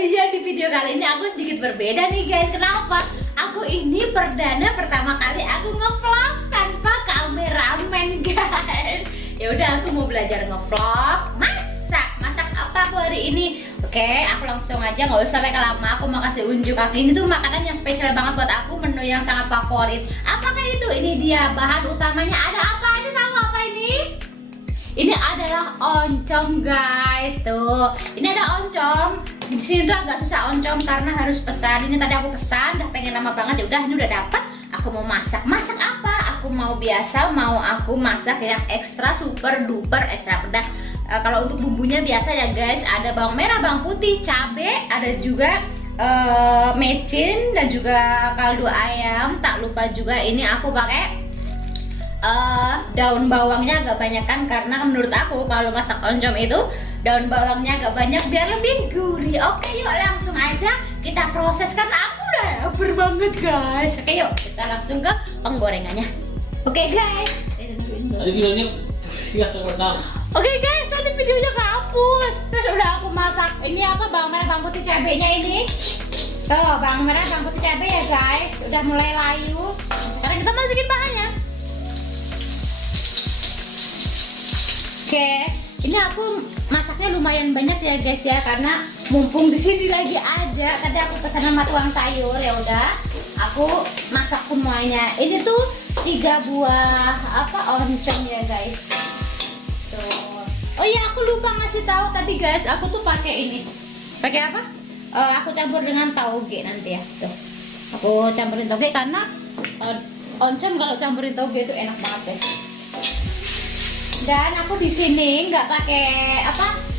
iya, di video kali ini aku sedikit berbeda nih guys. Kenapa? Aku ini pertama kali aku ngevlog tanpa kameramen guys. Ya udah, aku mau belajar ngevlog, masak apa aku hari ini. Oke, aku langsung aja, nggak usah pakai lama. Aku mau kasih unjuk aku, ini tuh makanan yang spesial banget buat aku, menu yang sangat favorit. Apakah itu? Ini dia bahan utamanya. Ada apa aja, tahu apa ini? Ini adalah oncom guys, tuh. Ini ada oncom. Di sini tuh agak susah oncom karena harus pesan. Ini tadi aku pesan, udah pengen lama banget. Ya udah, ini udah dapet. Aku mau masak. Masak apa? Aku mau biasa, mau aku masak yang ekstra super duper ekstra pedas. Kalau untuk bumbunya biasa ya guys, ada bawang merah, bawang putih, cabai, ada juga mecin dan juga kaldu ayam. Tak lupa juga ini aku pakai daun bawangnya agak banyak kan, karena menurut aku kalau masak oncom itu daun bawangnya agak banyak biar lebih gurih. Oke, yuk langsung aja kita proses karena aku udah lapar banget guys. Oke, yuk kita langsung ke penggorengannya. Oke guys, Tadi videonya ya kerekam. Oke guys, tadi videonya kehapus. Terus udah aku masak. Ini apa? Bawang merah, bawang putih, cabenya ini. Tuh, bawang merah, bawang putih, cabai ya guys. Udah mulai layu. Sekarang kita masukin bahannya. Oke, ini aku masaknya lumayan banyak ya guys ya, karena mumpung di sini lagi aja. Tadi aku pesan sama tukang sayur, ya udah aku masak semuanya. Ini tuh 3 buah oncom ya guys. Tuh. Oh iya, aku lupa ngasih tahu tadi guys, aku tuh pakai ini. Pakai apa? Aku campur dengan tauge nanti ya. Tuh. Aku campurin tauge karena oncom kalau campurin tauge itu enak banget guys. Dan aku di sini nggak pakai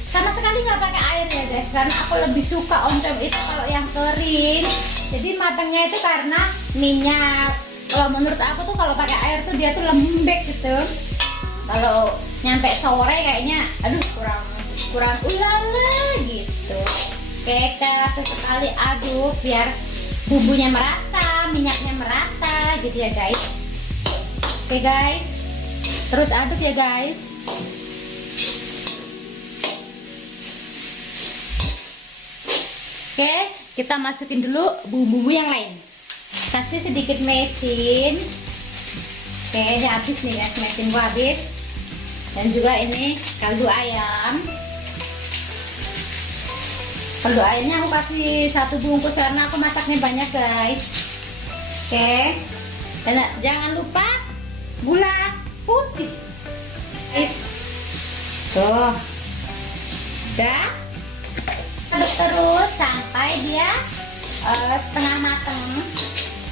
sama sekali nggak pakai air ya guys, karena aku lebih suka oncom itu kalau yang kering. Jadi matangnya itu karena minyak. Kalau menurut aku tuh kalau pakai air tuh dia tuh lembek gitu. Kalau nyampe sore kayaknya aduh kurang ulala gitu. Oke, kita sesekali aduk biar bumbunya merata, minyaknya merata gitu ya guys. Oke guys, terus aduk ya guys. Oke, kita masukin dulu bumbu-bumbu yang lain. Kasih sedikit mecin. Oke, ini habis nih guys, mecin gua habis. Dan juga ini kaldu ayam. Kaldu ayamnya aku kasih 1 bungkus karena aku masaknya banyak guys. Oke, dan jangan lupa gula putih. Tuh, udah aduk terus sampai dia setengah mateng.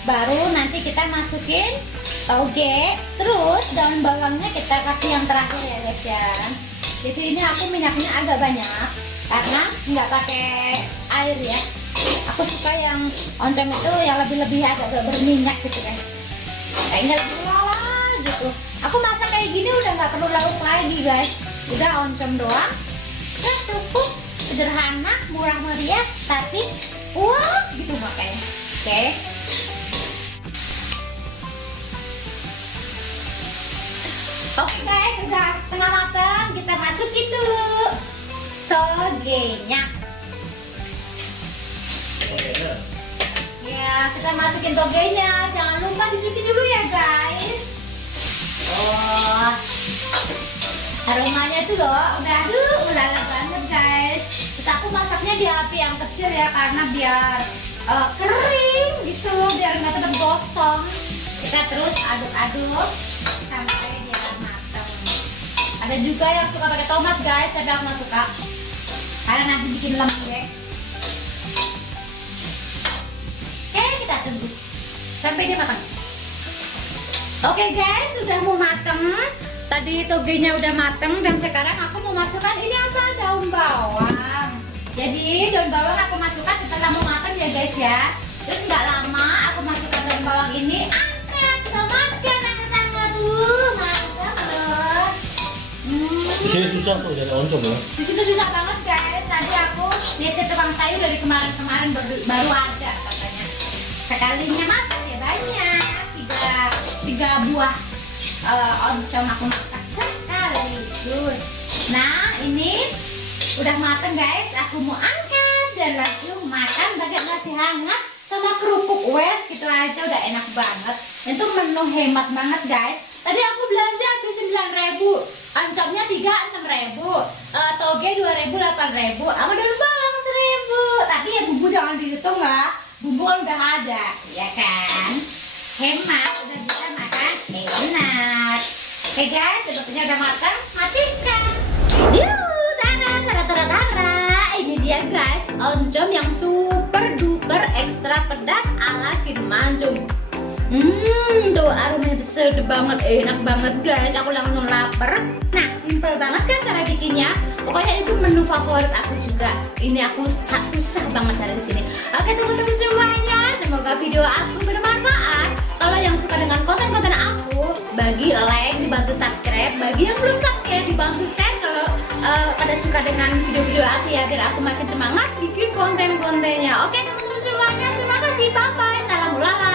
Baru nanti kita masukin toge, terus daun bawangnya kita kasih yang terakhir ya guys ya. Jadi ini aku minyaknya agak banyak karena nggak pakai air ya. Aku suka yang oncom itu yang lebih agak berminyak gitu guys. Kayaknya lebih lala gitu. Aku masak kayak gini udah nggak perlu lauk lagi guys. Udah oncom doang, udah cukup, sederhana, murah meriah, tapi puas gitu makanya. Oke. Oke guys, udah setengah matang, kita masukin dulu togenya. Ya, kita masukin togenya. Jangan lupa dicuci dulu ya guys. Oh, aromanya tuh loh, udah ulala banget guys. Kita aku masaknya di api yang kecil ya, karena biar kering gitu, biar nggak cepat gosong. Kita terus aduk-aduk sampai dia matang. Ada juga yang suka pakai tomat guys, tapi aku nggak suka karena nanti bikin lembek. Oke, kita tunggu sampai dia matang. Oke guys, sudah mau matang. Tadi togenya udah matang dan sekarang aku mau masukkan ini apa? Daun bawang. Jadi daun bawang aku masukkan setelah mau matang ya guys ya. Terus nggak lama aku masukkan daun bawang ini. Angkat, kita makan, angkat tuh, mantap loh. Di sini susah tuh jadi oncom ya. Di situ susah banget guys. Tadi aku lihat di tukang sayur dari kemarin baru ada katanya. Sekalinya masak ya banyak, 3 buah oncom aku masak sekaligus. Nah ini udah mateng guys, aku mau angkat dan langsung makan pakai nasi hangat sama kerupuk wes gitu aja udah enak banget. Itu menu hemat banget guys. Tadi aku belanja habis 9.000, oncomnya 6.000, toge 2.000, 8.000, aku udah bang 1.000. Tapi ya bumbu jangan dihitung lah, bumbu kan udah ada, ya kan? Hemat, udah bisa makan enak. Oke guys, sepertinya udah matang, matikan. Yuk, tara. Ini dia guys, oncom yang super duper ekstra pedas ala Kidmanjung. Tuh aromanya tuh sedap banget, enak banget guys. Aku langsung lapar. Nah, simple banget kan cara bikinnya. Pokoknya itu menu favorit aku juga. Ini aku susah banget cari di sini. Oke teman-teman semuanya, semoga video aku bermanfaat. Kalau yang suka dengan konten-konten aku, bagi like, dibantu subscribe. Bagi yang belum subscribe, dibantu share. Kalau pada suka dengan video-video aku ya, biar aku makin semangat bikin konten-kontennya. Oke teman-teman semuanya, terima kasih. Bye bye. Salam ulala.